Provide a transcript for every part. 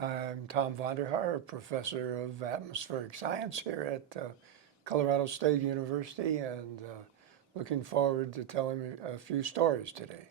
I'm Tom Vonder Haar, Professor of Atmospheric Science here at Colorado State University, and looking forward to telling a few stories today.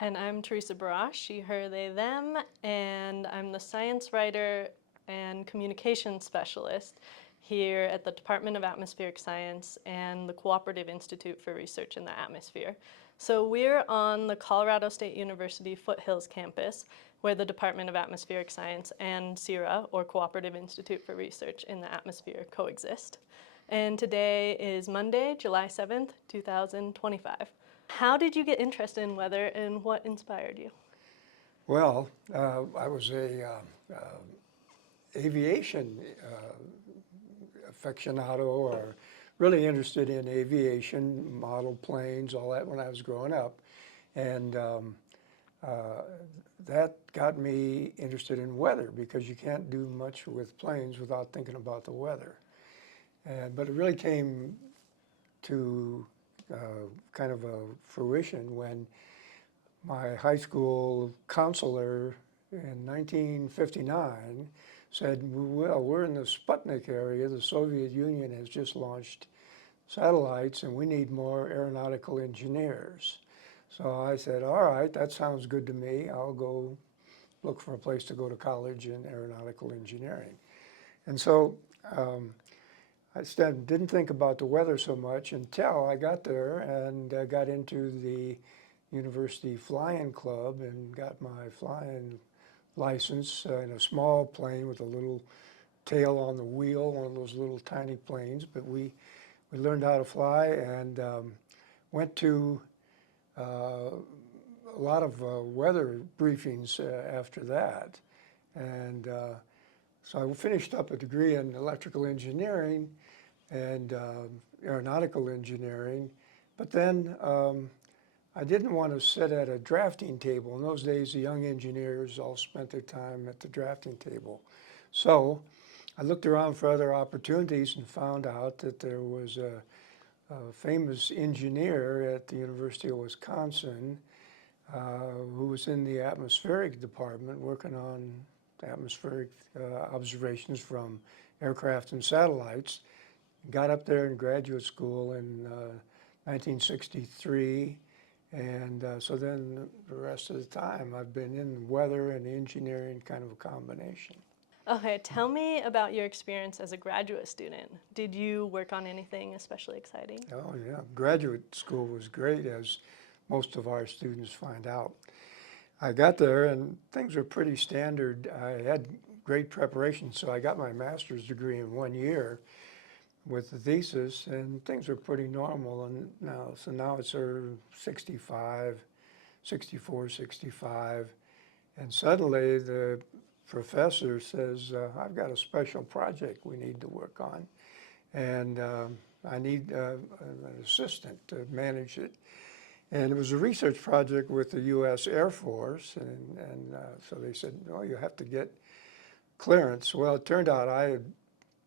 And I'm Teresa Barash, she, her, they, them, and I'm the science writer and communications specialist here at the Department of Atmospheric Science and the Cooperative Institute for Research in the Atmosphere. So we're on the Colorado State University Foothills campus, where the Department of Atmospheric Science and CIRA, or Cooperative Institute for Research in the Atmosphere, coexist. And today is Monday, July 7th, 2025. How did you get interested in weather and what inspired you? Well, I was a aviation aficionado, or really interested in aviation, model planes, all that when I was growing up. And that got me interested in weather, because you can't do much with planes without thinking about the weather. But it really came to kind of a fruition when my high school counselor in 1959 said, well, we're in the Sputnik area. The Soviet Union has just launched satellites and we need more aeronautical engineers. So I said, all right, that sounds good to me. I'll go look for a place to go to college in aeronautical engineering. And so I didn't think about the weather so much until I got there and got into the university flying club and got my flying license in a small plane with a little tail on the wheel, one of those little tiny planes. But we learned how to fly and went to a lot of weather briefings after that. And so I finished up a degree in electrical engineering and aeronautical engineering, but then I didn't want to sit at a drafting table. In those days, the young engineers all spent their time at the drafting table. So I looked around for other opportunities and found out that there was a famous engineer at the University of Wisconsin who was in the atmospheric department working on atmospheric observations from aircraft and satellites. Got up there in graduate school in 1963, and so then the rest of the time I've been in weather and engineering, kind of a combination. Okay, tell me about your experience as a graduate student. Did you work on anything especially exciting? Oh yeah, graduate school was great, as most of our students find out. I got there and things were pretty standard. I had great preparation, so I got my master's degree in 1 year with the thesis, and things were pretty normal. And now it's 65, 64, 65, and suddenly the professor says, I've got a special project we need to work on, and I need an assistant to manage it. And it was a research project with the U.S. Air Force, and so they said, oh, you have to get clearance. Well, it turned out I had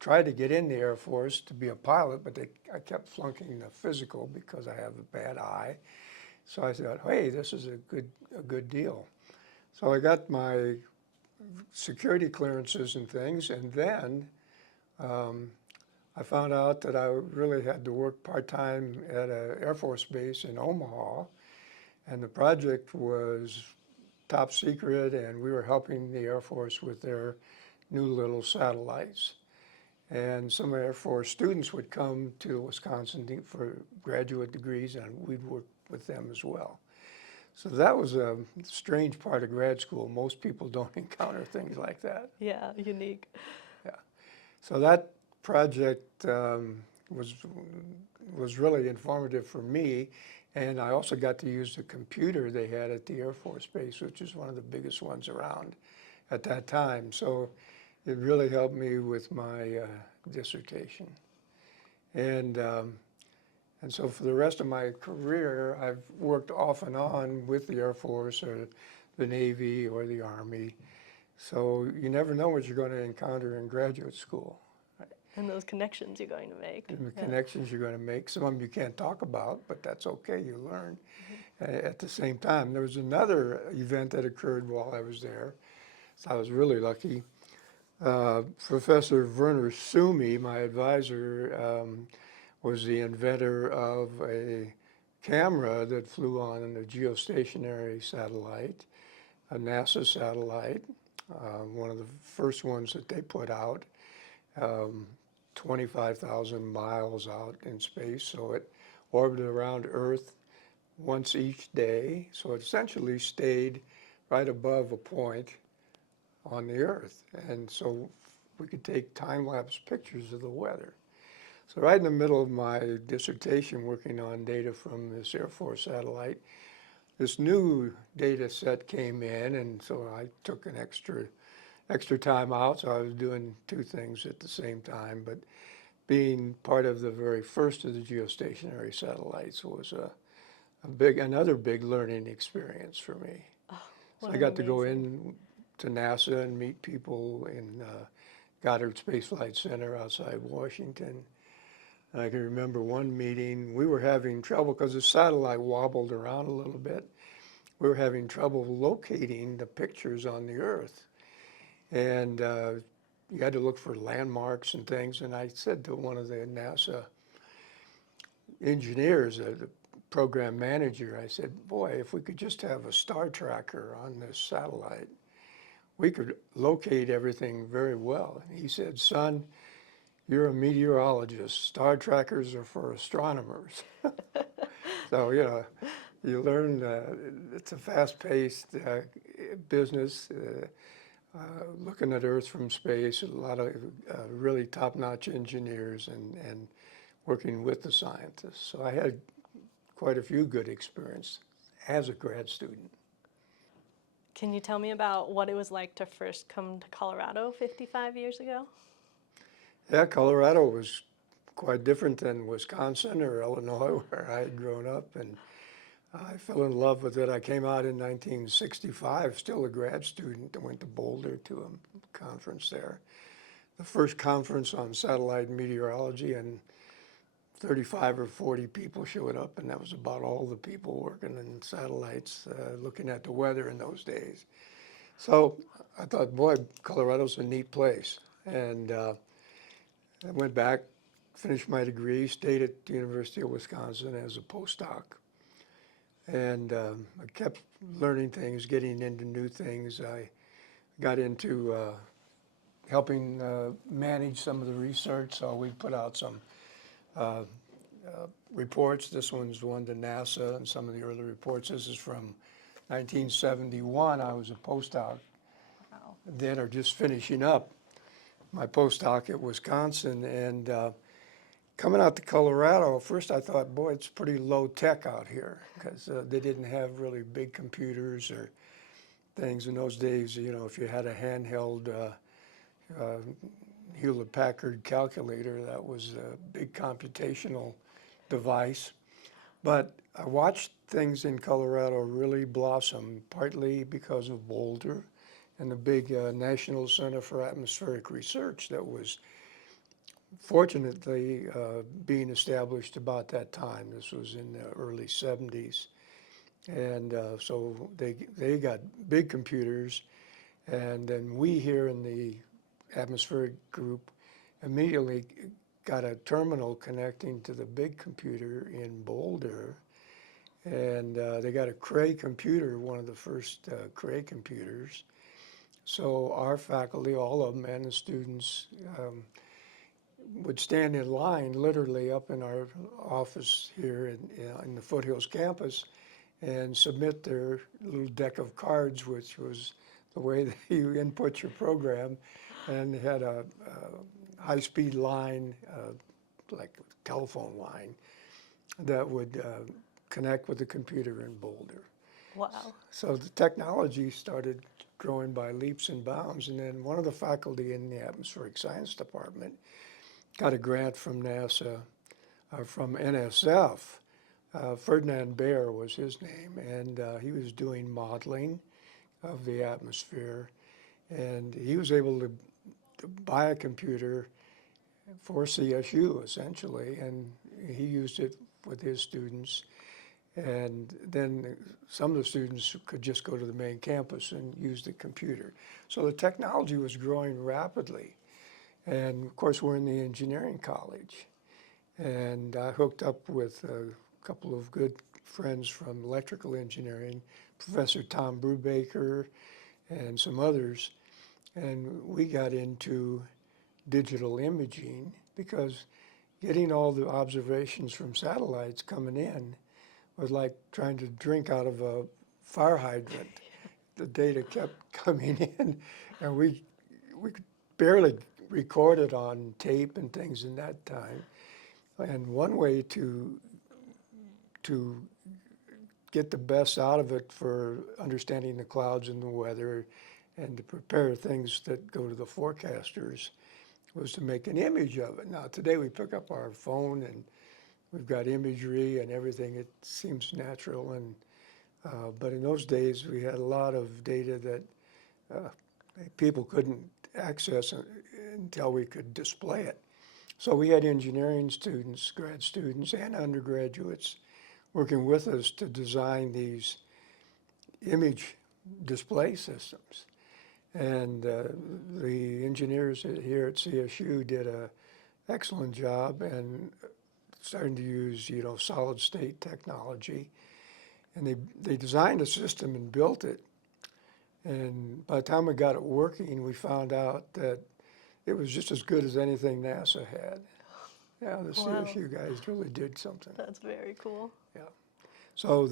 tried to get in the Air Force to be a pilot, but I kept flunking the physical because I have a bad eye. So I thought, hey, this is a good deal. So I got my security clearances and things, and then I found out that I really had to work part-time at an Air Force base in Omaha, and the project was top secret, and we were helping the Air Force with their new little satellites. And some Air Force students would come to Wisconsin for graduate degrees, and we'd work with them as well. So that was a strange part of grad school. Most people don't encounter things like that. Yeah, unique. Yeah. So that project was really informative for me, and I also got to use the computer they had at the Air Force Base, which is one of the biggest ones around at that time. So it really helped me with my dissertation. And so for the rest of my career, I've worked off and on with the Air Force or the Navy or the Army. So you never know what you're going to encounter in graduate school. And those connections you're going to make. And the connections you're going to make. Some of them you can't talk about, but that's okay, you learn. At the same time, there was another event that occurred while I was there. So I was really lucky. Professor Werner Sumi, my advisor, was the inventor of a camera that flew on a geostationary satellite, a NASA satellite, one of the first ones that they put out, um, 25,000 miles out in space. So it orbited around Earth once each day. So it essentially stayed right above a point on the Earth. And so we could take time-lapse pictures of the weather. So right in the middle of my dissertation, working on data from this Air Force satellite, this new data set came in, and so I took an extra time out. So I was doing two things at the same time, but being part of the very first of the geostationary satellites was another big learning experience for me. So What I an got to go amazing. in to NASA and meet people in Goddard Space Flight Center outside Washington. And I can remember one meeting, we were having trouble because the satellite wobbled around a little bit. We were having trouble locating the pictures on the Earth. And you had to look for landmarks and things. And I said to one of the NASA engineers, the program manager, I said, boy, if we could just have a star tracker on this satellite, we could locate everything very well. And he said, son, you're a meteorologist. Star trackers are for astronomers. So, you learn it's a fast-paced business, looking at Earth from space, a lot of really top-notch engineers and working with the scientists. So I had quite a few good experience as a grad student. Can you tell me about what it was like to first come to Colorado 55 years ago? Yeah, Colorado was quite different than Wisconsin or Illinois, where I had grown up, and I fell in love with it. I came out in 1965, still a grad student. I went to Boulder to a conference there. The first conference on satellite meteorology, and 35 or 40 people showed up, and that was about all the people working in satellites, looking at the weather in those days. So I thought, boy, Colorado's a neat place. And I went back, finished my degree, stayed at the University of Wisconsin as a postdoc. And I kept learning things, getting into new things. I got into helping manage some of the research. So we put out some reports. This one's one to NASA and some of the early reports. This is from 1971. I was a postdoc Wow. then, or just finishing up my postdoc at Wisconsin. And coming out to Colorado, first I thought, boy, it's pretty low tech out here because they didn't have really big computers or things in those days. If you had a handheld Hewlett-Packard calculator, that was a big computational device. But I watched things in Colorado really blossom, partly because of Boulder and the big National Center for Atmospheric Research that was fortunately being established about that time. This was in the early 70s. And so they got big computers. And then we here in the atmospheric group immediately got a terminal connecting to the big computer in Boulder. And they got a Cray computer, one of the first Cray computers. So our faculty, all of them, and the students would stand in line literally up in our office here in the Foothills campus and submit their little deck of cards, which was the way that you input your program, and they had a high-speed line, like a telephone line, that would connect with the computer in Boulder. Wow. So the technology started growing by leaps and bounds, and then one of the faculty in the atmospheric science department got a grant from NASA, from NSF. Ferdinand Baer was his name, and he was doing modeling of the atmosphere, and he was able to buy a computer for CSU essentially, and he used it with his students. And then some of the students could just go to the main campus and use the computer. So the technology was growing rapidly. And of course, we're in the engineering college. And I hooked up with a couple of good friends from electrical engineering, Professor Tom Brubaker and some others. And we got into digital imaging because getting all the observations from satellites coming in was like trying to drink out of a fire hydrant. The data kept coming in, and we could barely record it on tape and things in that time. And one way to get the best out of it for understanding the clouds and the weather and to prepare things that go to the forecasters was to make an image of it. Now today we pick up our phone and we've got imagery and everything. It seems natural, and but in those days we had a lot of data that people couldn't access until we could display it. So we had engineering students, grad students, and undergraduates working with us to design these image display systems. And the engineers here at CSU did an excellent job and starting to use, solid state technology. And they designed a system and built it. And by the time we got it working, we found out that it was just as good as anything NASA had. Yeah, the Wow. CSU guys really did something. That's very cool. Yeah. So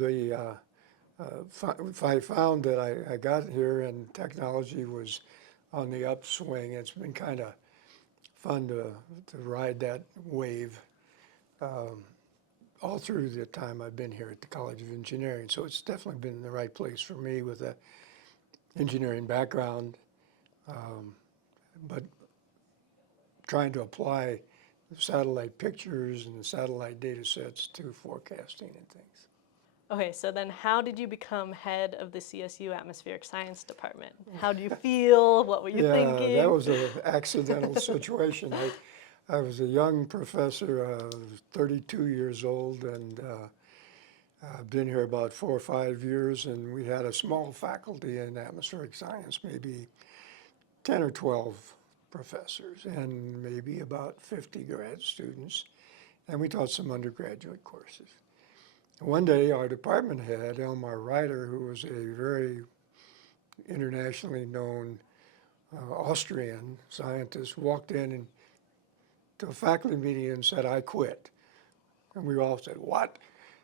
I found that I got here and technology was on the upswing. It's been kind of fun to ride that wave all through the time I've been here at the College of Engineering. So it's definitely been the right place for me with an engineering background, but trying to apply the satellite pictures and the satellite data sets to forecasting and things. Okay, so then how did you become head of the CSU Atmospheric Science Department? How do you feel? What were you thinking? Yeah, that was an accidental situation. I was a young professor, 32 years old, and I've been here about 4 or 5 years, and we had a small faculty in atmospheric science, maybe 10 or 12 professors, and maybe about 50 grad students, and we taught some undergraduate courses. One day, our department head, Elmar Reiter, who was a very internationally known Austrian scientist, walked in to a faculty meeting and said, "I quit." And we all said, "What?"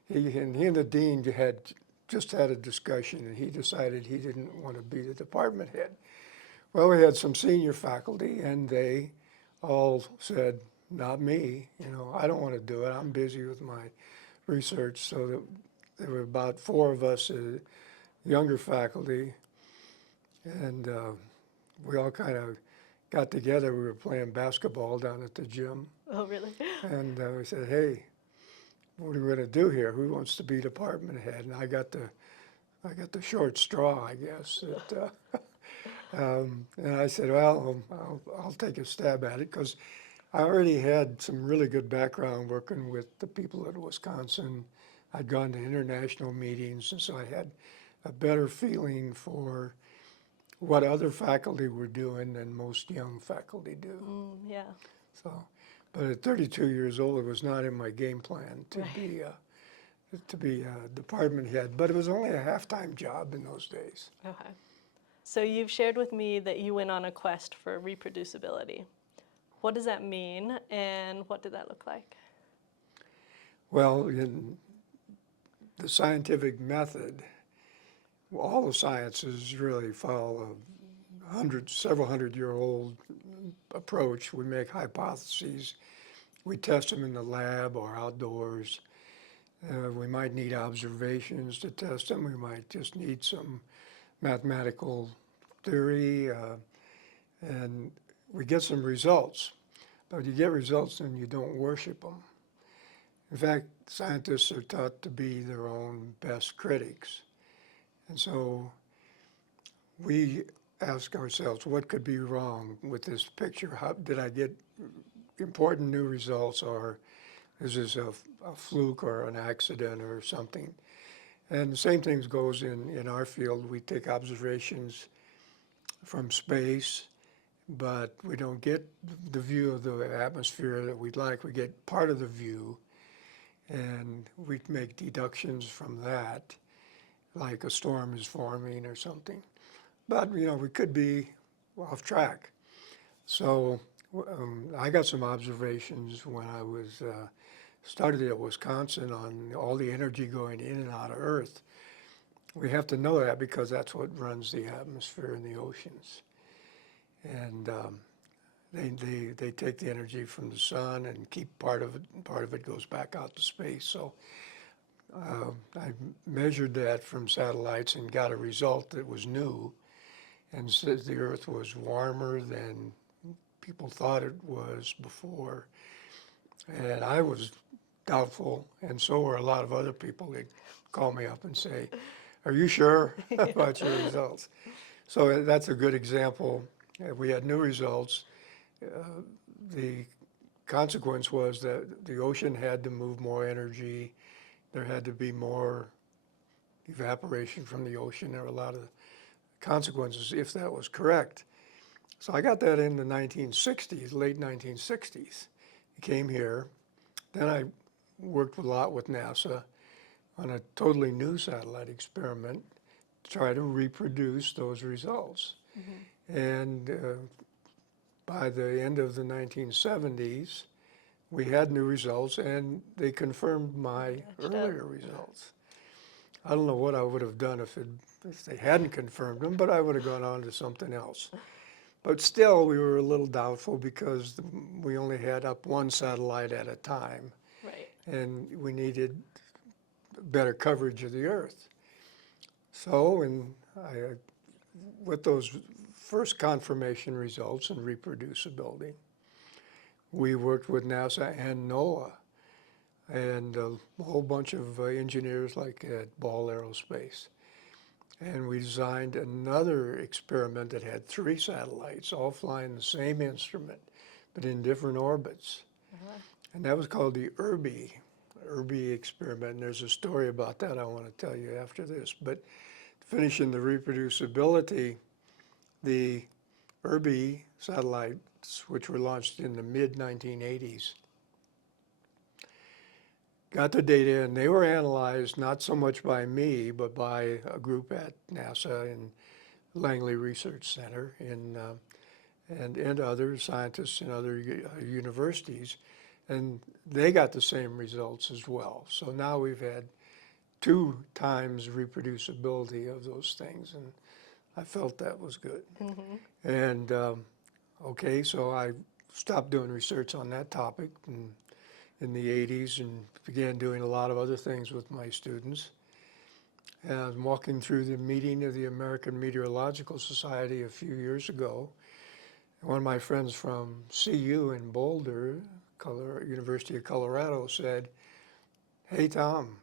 He and the dean had just had a discussion, and he decided he didn't want to be the department head. Well, we had some senior faculty, and they all said, "Not me. I don't want to do it. I'm busy with my research." So there were about 4 of us, younger faculty, and we all kind of got together. We were playing basketball down at the gym, Oh, really? and we said, "Hey, what are we going to do here? Who wants to be department head?" And I got the short straw, I guess. And I said, "Well, I'll take a stab at it," because I already had some really good background working with the people at Wisconsin. I'd gone to international meetings, and so I had a better feeling for what other faculty were doing than most young faculty do. Yeah. So, but at 32 years old, it was not in my game plan to Right. be a department head, but it was only a half-time job in those days. Okay. So you've shared with me that you went on a quest for reproducibility. What does that mean, and what did that look like? Well, in the scientific method, all the sciences really follow a several hundred-year-old approach. We make hypotheses, we test them in the lab or outdoors. We might need observations to test them. We might just need some mathematical theory, and we get some results. But you get results and you don't worship them. In fact, scientists are taught to be their own best critics. And so we ask ourselves, what could be wrong with this picture? How did I get important new results, or is this a fluke or an accident or something? And the same thing goes in our field. We take observations from space, but we don't get the view of the atmosphere that we'd like. We get part of the view, and we make deductions from that, like a storm is forming or something. But, we could be off track. So I got some observations when I was started at Wisconsin on all the energy going in and out of Earth. We have to know that because that's what runs the atmosphere and the oceans. And they take the energy from the sun and keep part of it goes back out to space. So I measured that from satellites and got a result that was new, and said the Earth was warmer than people thought it was before. And I was doubtful, and so were a lot of other people. They'd call me up and say, "Are you sure about your results?" So that's a good example. We had new results. The consequence was that the ocean had to move more energy. There had to be more evaporation from the ocean. There were a lot of consequences if that was correct. So I got that in the 1960s, late 1960s. I came here. Then I worked a lot with NASA on a totally new satellite experiment to try to reproduce those results. And by the end of the 1970s, we had new results, and they confirmed my earlier results. I don't know what I would have done if they hadn't confirmed them, but I would have gone on to something else. But still, we were a little doubtful because we only had up one satellite at a time. Right. And we needed better coverage of the Earth. So, with those first confirmation results and reproducibility, we worked with NASA and NOAA and a whole bunch of engineers like at Ball Aerospace. And we designed another experiment that had 3 satellites, all flying the same instrument, but in different orbits. And that was called the IRBI experiment. And there's a story about that I want to tell you after this. But finishing the reproducibility, the IRBI satellites, which were launched in the mid-1980s, got the data, and they were analyzed not so much by me, but by a group at NASA and Langley Research Center and other scientists in other universities. And they got the same results as well. So now we've had 2 times reproducibility of those things, and I felt that was good. And okay, so I stopped doing research on that topic in the 80s and began doing a lot of other things with my students. And I was walking through the meeting of the American Meteorological Society a few years ago. One of my friends from CU in Boulder, University of Colorado, said, "Hey, Tom,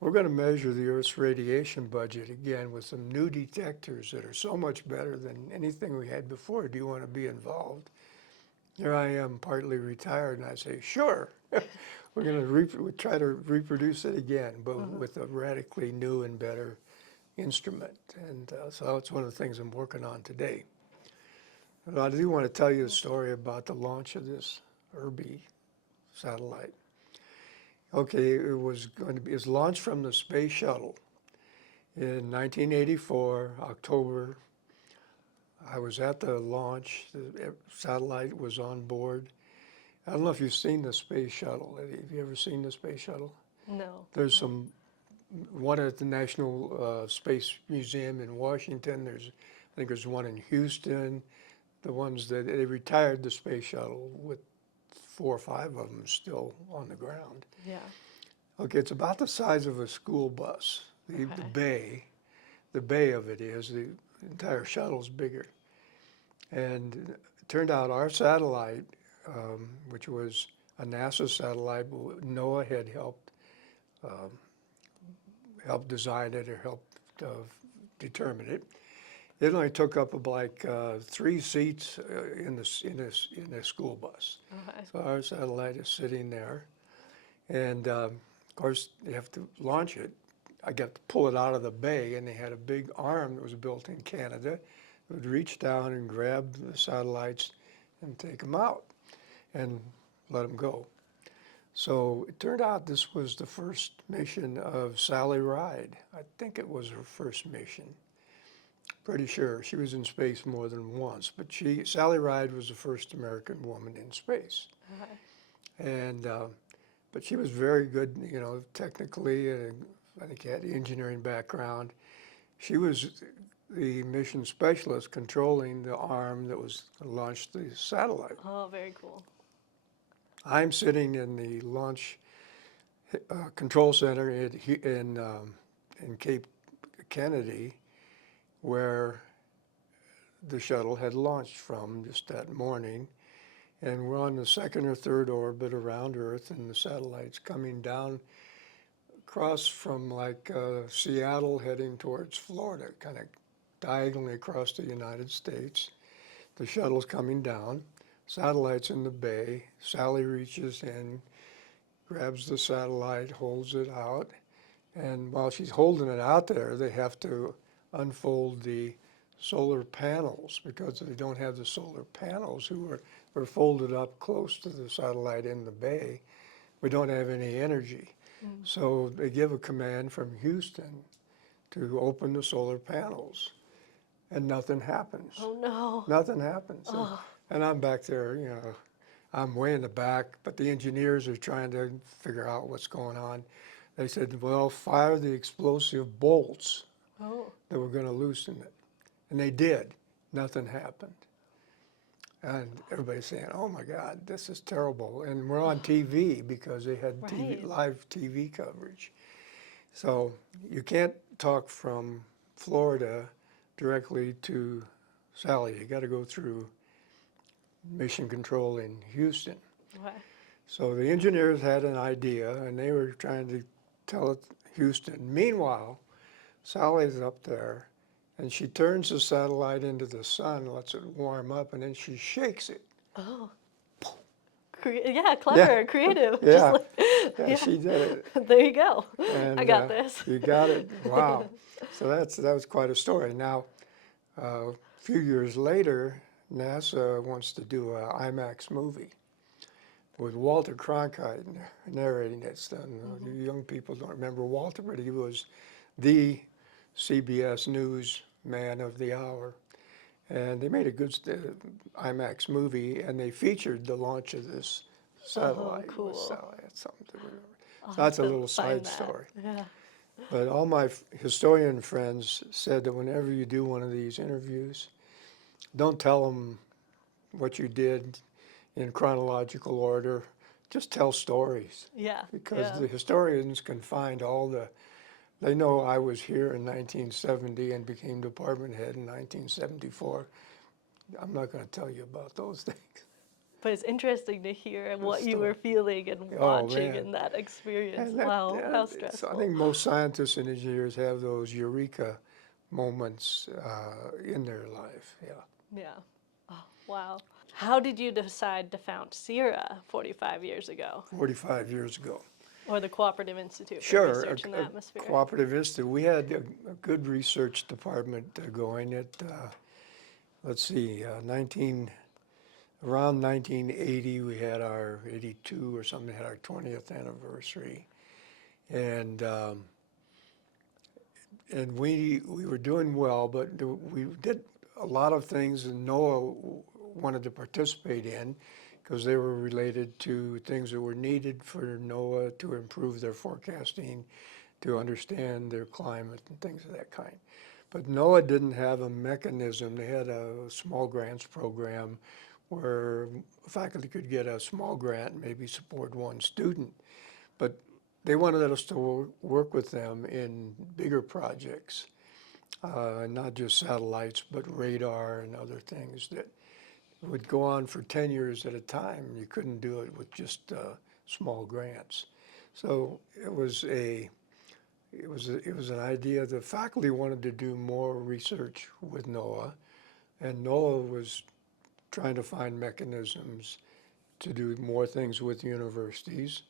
we're going to measure the Earth's radiation budget again with some new detectors that are so much better than anything we had before. Do you want to be involved?" Here I am, partly retired, and I say, "Sure." We're going to try to reproduce it again, but with a radically new and better instrument. And so that's one of the things I'm working on today. But I do want to tell you a story about the launch of this IRBI satellite. Okay, it was launched from the Space Shuttle in 1984, October. I was at the launch. The satellite was on board. I don't know if you've seen the Space Shuttle. Have you ever seen the Space Shuttle? No. There's one at the National Space Museum in Washington. I think there's one in Houston. The ones that they retired the Space Shuttle with 4 or 5 of them still on the ground. Yeah. Okay, it's about the size of a school bus. The bay of it is. The entire shuttle's bigger. And it turned out our satellite, which was a NASA satellite, NOAA had helped design it or helped determine it. It only took up like 3 seats in a school bus. So our satellite is sitting there, and of course you have to launch it I got to pull it out of the bay, and they had a big arm that was built in Canada. It would reach down and grab the satellites and take them out and let them go. So it turned out this was the first mission of Sally Ride. I think it was her first mission. Pretty sure. She was in space more than once, but Sally Ride was the first American woman in space. And but she was very good, you know, technically. I think she had the engineering background. She was the mission specialist controlling the arm that was going to launch the satellite. Oh, very cool. I'm sitting in the launch control center in Cape Kennedy, where the shuttle had launched from just that morning. And we're on the second or third orbit around Earth, and the satellite's coming down across from like Seattle heading towards Florida, kind of diagonally across the United States. The shuttle's coming down, satellite's in the bay. Sally reaches in, grabs the satellite, holds it out, and while she's holding it out there, they have to unfold the solar panels, because they don't have the solar panels were folded up close to the satellite in the bay. We don't have any energy. So they give a command from Houston to open the solar panels, and nothing happens. Oh no. Nothing happens. Oh. And I'm back there, you know, I'm way in the back, but the engineers are trying to figure out what's going on. They said, well, fire the explosive bolts Oh. that were going to loosen it. And they did. Nothing happened. And everybody's saying, oh my God, this is terrible. And we're on TV because they had Right. live TV coverage. So you can't talk from Florida directly to Sally. You got to go through mission control in Houston. Okay. So the engineers had an idea, and they were trying to tell it Houston. Meanwhile, Sally's up there, and she turns the satellite into the sun, lets it warm up, and then she shakes it. Oh. Yeah, clever, creative. Yeah, Just like, yeah, she did it. there you go. And, I got this. You got it. Wow. So that was quite a story. Now, a few years later, NASA wants to do an IMAX movie with Walter Cronkite narrating it. You young people don't remember Walter, but he was the CBS News man of the hour. And they made a good IMAX movie, and they featured the launch of this satellite. cool. With Sally. That's something to remember. I'll So that's a have to little find side that. story. Yeah. But all my historian friends said that whenever you do one of these interviews, don't tell them what you did in chronological order. Just tell stories, Yeah. because yeah. the historians can find all the. They know I was here in 1970 and became department head in 1974. I'm not going to tell you about those things. But it's interesting to hear what you story. were feeling and Oh, watching man. in that experience. And that- Wow, how so stressful. I think most scientists and engineers have those eureka moments in their life. Yeah. Yeah. Oh, wow. How did you decide to found CIRA 45 years ago, 45 years ago. or the Cooperative Institute for Sure, Research in the Atmosphere? cooperative institute. We had a good research department going at, let's see, around 1980, we had our 82 or something, had our 20th anniversary. And we were doing well, but we did a lot of things that NOAA wanted to participate in, because they were related to things that were needed for NOAA to improve their forecasting, to understand their climate and things of that kind. But NOAA didn't have a mechanism. They had a small grants program where faculty could get a small grant and maybe support one student. But they wanted us to work with them in bigger projects, not just satellites, but radar and other things that would go on for 10 years at a time. You couldn't do it with just small grants. So it was an idea. The faculty wanted to do more research with NOAA, and NOAA was trying to find mechanisms to do more things with universities.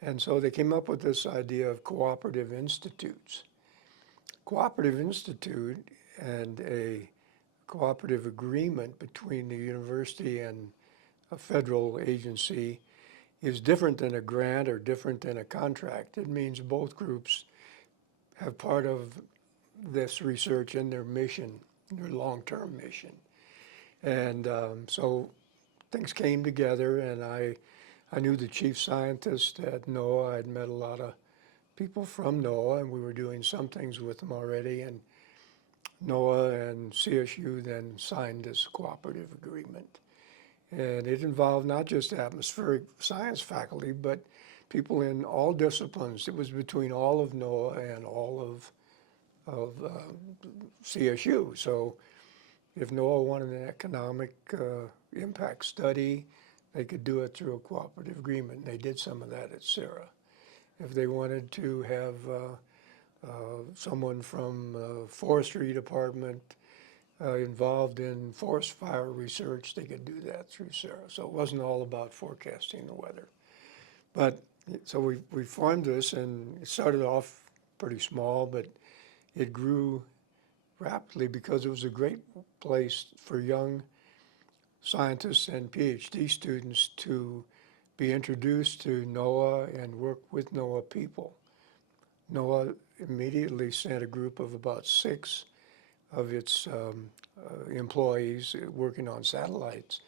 And so they came up with this idea of cooperative institutes. Cooperative institute and a cooperative agreement between the university and a federal agency is different than a grant or different than a contract. It means both groups have part of this research in their mission, their long-term mission. And so things came together, and I knew the chief scientist at NOAA. I'd met a lot of people from NOAA, and we were doing some things with them already. And NOAA and CSU then signed this cooperative agreement. And it involved not just atmospheric science faculty, but people in all disciplines. It was between all of NOAA and all of CSU. So if NOAA wanted an economic impact study, they could do it through a cooperative agreement. They did some of that at CIRA. If they wanted to have someone from forestry department involved in forest fire research, they could do that through CIRA. So it wasn't all about forecasting the weather. But so we formed this, and it started off pretty small, but it grew rapidly because it was a great place for young scientists and PhD students to be introduced to NOAA and work with NOAA people. NOAA immediately sent a group of about 6 of its employees working on satellites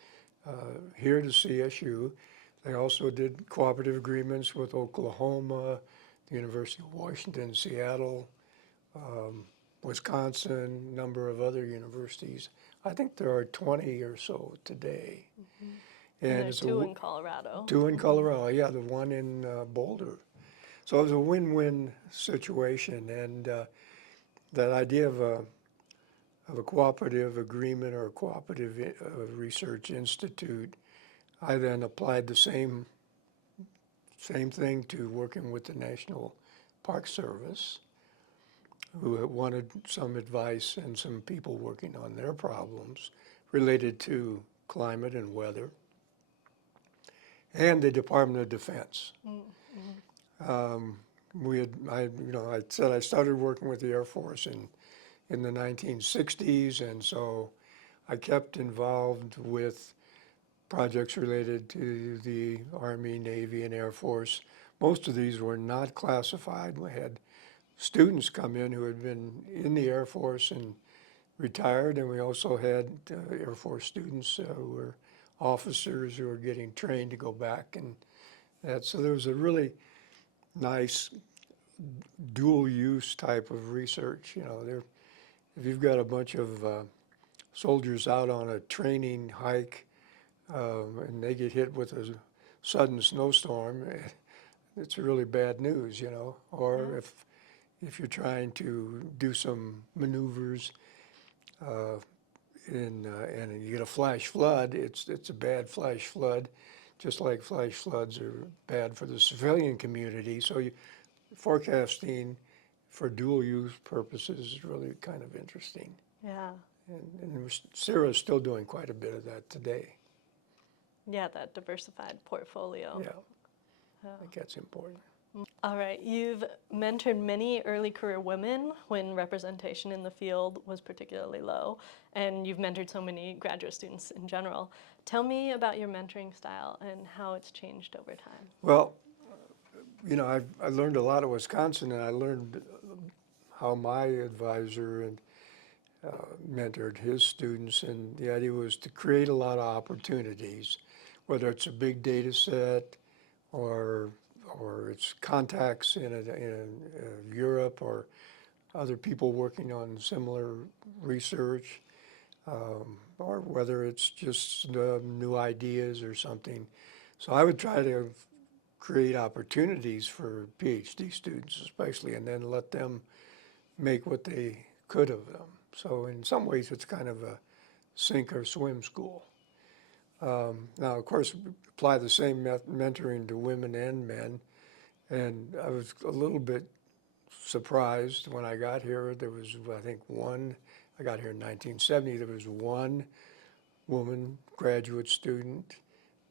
here to CSU. They also did cooperative agreements with Oklahoma, the University of Washington, Seattle, Wisconsin, a number of other universities. I think there are 20 or so today. Mm-hmm. And there's 2 in Colorado. 2 in Colorado, yeah, the one in Boulder. So it was a win-win situation, and that idea of a cooperative agreement or a cooperative research institute, I then applied the same thing to working with the National Park Service, who wanted some advice and some people working on their problems related to climate and weather, and the Department of Defense. Mm-hmm. I said I started working with the Air Force in the 1960s, and so I kept involved with projects related to the Army, Navy, and Air Force. Most of these were not classified. We had students come in who had been in the Air Force and retired, and we also had Air Force students who were officers who were getting trained to go back, and that. So there was a really nice dual use type of research. If you've got a bunch of soldiers out on a training hike and they get hit with a sudden snowstorm, it's really bad news, Or Yeah. if you're trying to do some maneuvers and you get a flash flood, it's a bad flash flood, just like flash floods are bad for the civilian community. So forecasting for dual use purposes is really kind of interesting. Yeah. And CIRA is still doing quite a bit of that today. Yeah, that diversified portfolio. Yeah, I think that's important. All right, you've mentored many early career women when representation in the field was particularly low, and you've mentored so many graduate students in general. Tell me about your mentoring style and how it's changed over time. Well, I learned a lot at Wisconsin, and I learned how my advisor and mentored his students, and the idea was to create a lot of opportunities, whether it's a big data set or it's contacts in Europe or other people working on similar research, or whether it's just new ideas or something. So I would try to create opportunities for PhD students especially, and then let them make what they could of them. So in some ways it's kind of a sink or swim school. Now, of course, apply the same mentoring to women and men, and I was a little bit surprised when I got here. There was, I think, I got here in 1970, there was one woman graduate student,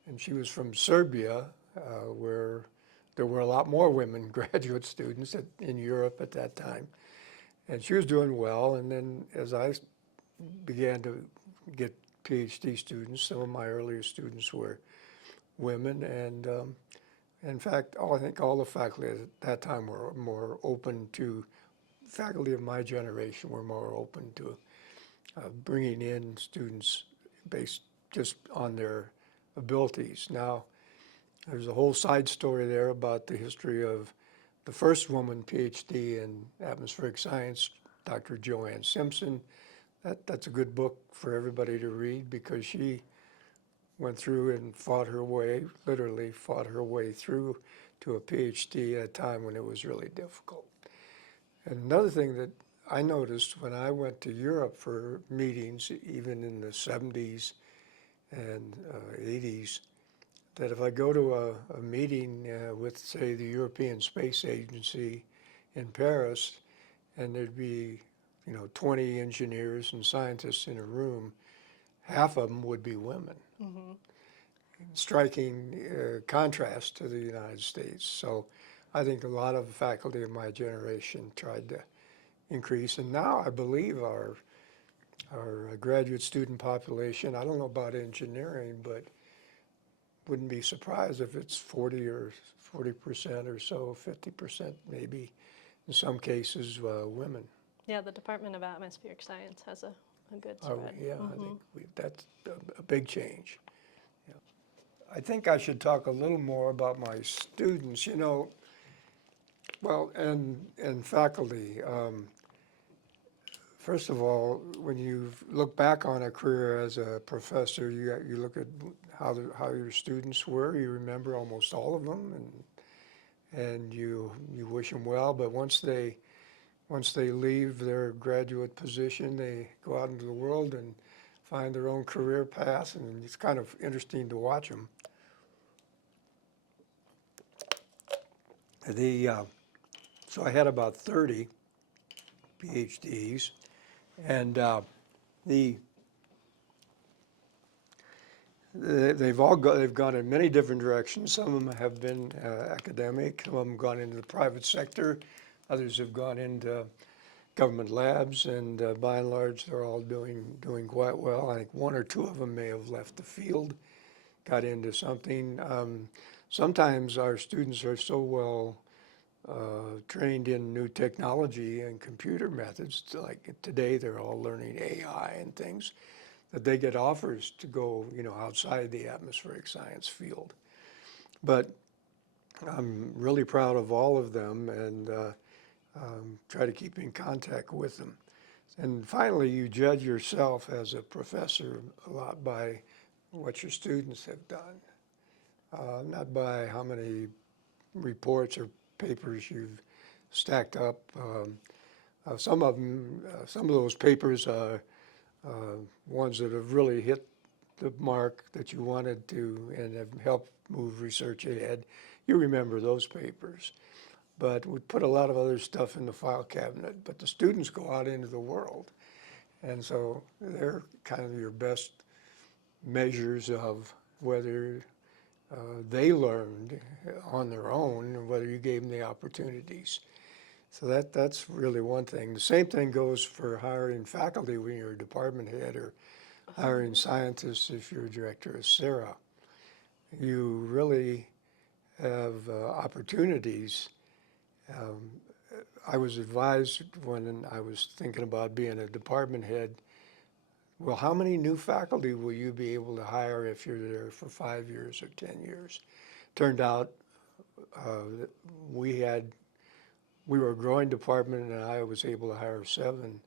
and she was from Serbia, where there were a lot more women graduate students in Europe at that time. And she was doing well, and then as I began to get PhD students, some of my earlier students were women, and in fact, I think all the faculty at that time were more open to, faculty of my generation were more open to bringing in students based just on their abilities. Now, there's a whole side story there about the history of the first woman PhD in atmospheric science, Dr. Joanne Simpson. That's a good book for everybody to read because she went through and fought her way, literally fought her way through to a PhD at a time when it was really difficult. And another thing that I noticed when I went to Europe for meetings, even in the 70s and 80s, that if I go to a meeting with, say, the European Space Agency in Paris, and there'd be, 20 engineers and scientists in a room, half of them would be women. Mm-hmm. Striking contrast to the United States. So I think a lot of the faculty of my generation tried to increase, and now I believe our graduate student population, I don't know about engineering, but wouldn't be surprised if it's 40% or so, 50% maybe, in some cases, women. Yeah, the Department of Atmospheric Science has a good spread. Yeah, I think that's a big change. Yeah. I think I should talk a little more about my students, well, and faculty. First of all, when you look back on a career as a professor, you look at how your students were. You remember almost all of them, and you wish them well. But once they leave their graduate position, they go out into the world and find their own career path, and it's kind of interesting to watch them. So I had about 30 PhDs, and they've gone in many different directions. Some of them have been academic, some of them gone into the private sector, others have gone into government labs, and by and large, they're all doing quite well. I think one or two of them may have left the field, got into something. Sometimes our students are so well trained in new technology and computer methods, like today they're all learning AI and things, that they get offers to go, outside the atmospheric science field. But I'm really proud of all of them, and try to keep in contact with them. And finally, you judge yourself as a professor a lot by what your students have done, not by how many reports or papers you've stacked up. Some of those papers are ones that have really hit the mark that you wanted to and have helped move research ahead. You remember those papers. But we put a lot of other stuff in the file cabinet, but the students go out into the world. And so they're kind of your best measures of whether they learned on their own and whether you gave them the opportunities. So that's really one thing. The same thing goes for hiring faculty when you're a department head, or hiring scientists if you're a director of CIRA. You really have opportunities. I was advised when I was thinking about being a department head, well, how many new faculty will you be able to hire if you're there for 5 years or 10 years? Turned out that we were a growing department, and I was able to hire 7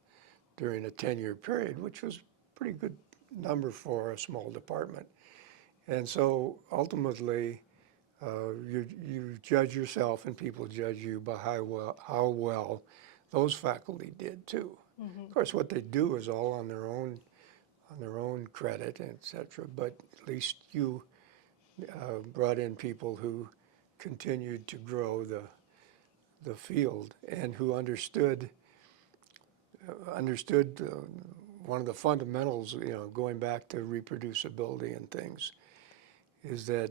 during a 10-year period, which was a pretty good number for a small department. And so ultimately, you judge yourself, and people judge you by how well those faculty did too. Mm-hmm. Of course, what they do is all on their own credit, etc. But at least you brought in people who continued to grow the field and who understood one of the fundamentals, going back to reproducibility and things, is that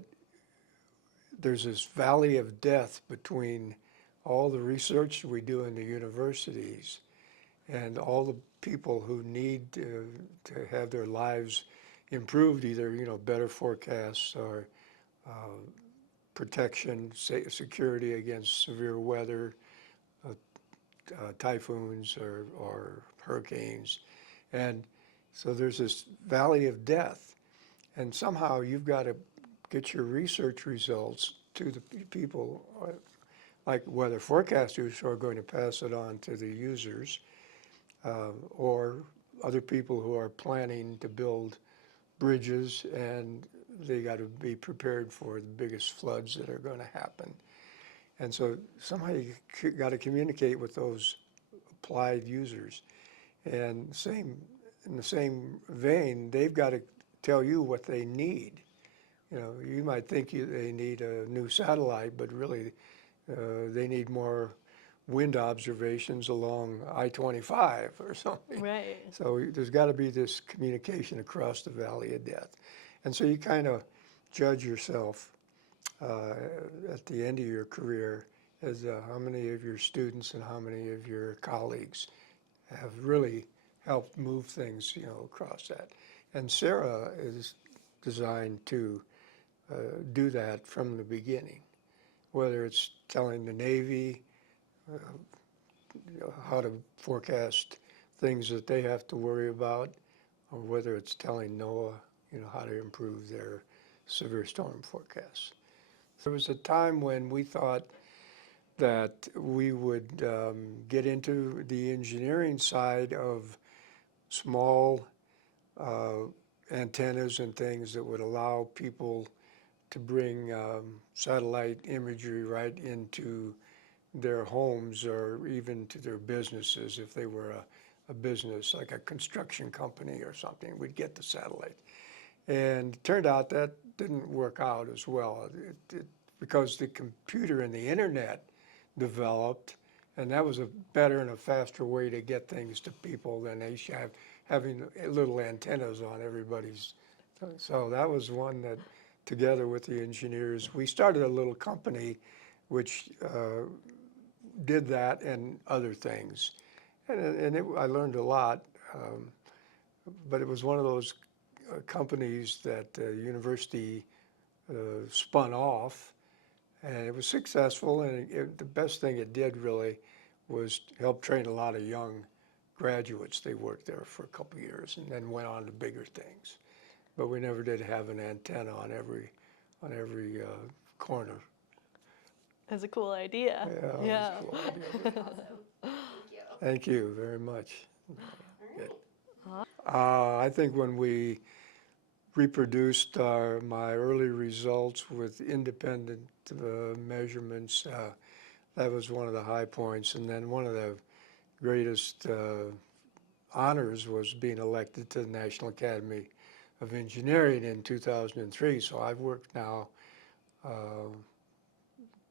there's this valley of death between all the research we do in the universities and all the people who need to have their lives improved, either, better forecasts or protection, security against severe weather, typhoons or hurricanes. And so there's this valley of death. And somehow you've got to get your research results to the people, like weather forecasters who are going to pass it on to the users, or other people who are planning to build bridges, and they got to be prepared for the biggest floods that are going to happen. And so somehow you got to communicate with those applied users. And in the same vein, they've got to tell you what they need. You might think they need a new satellite, but really they need more wind observations along I-25 or something. Right. So there's got to be this communication across the valley of death. And so you kind of judge yourself at the end of your career as how many of your students and how many of your colleagues have really helped move things, across that. And CIRA is designed to do that from the beginning, whether it's telling the Navy how to forecast things that they have to worry about, or whether it's telling NOAA, how to improve their severe storm forecasts. There was a time when we thought that we would get into the engineering side of small antennas and things that would allow people to bring satellite imagery right into their homes or even to their businesses. If they were a business like a construction company or something, we'd get the satellite. And it turned out that didn't work out as well because the computer and the internet developed, and that was a better and a faster way to get things to people than they should have having little antennas on everybody's. So that was one that, together with the engineers, we started a little company which did that and other things. And I learned a lot, but it was one of those companies that the university spun off, and it was successful, and the best thing it did really was help train a lot of young graduates. They worked there for a couple of years and then went on to bigger things. But we never did have an antenna on every corner. It's a cool idea. Yeah. It was a cool idea. Awesome. Thank you very much. Good. I think when we reproduced my early results with independent measurements, that was one of the high points. And then one of the greatest honors was being elected to the National Academy of Engineering in 2003. So I've worked now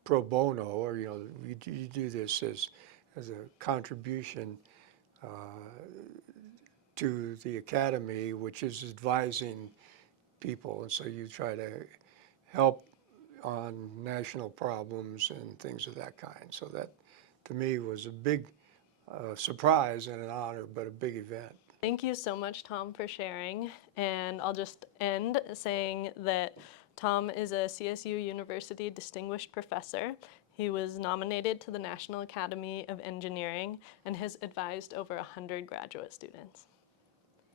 pro bono, or you do this as a contribution to the Academy, which is advising people. And so you try to help on national problems and things of that kind. So that, to me, was a big surprise and an honor, but a big event. Thank you so much, Tom, for sharing. And I'll just end saying that Tom is a CSU University Distinguished Professor. He was nominated to the National Academy of Engineering and has advised over 100 graduate students.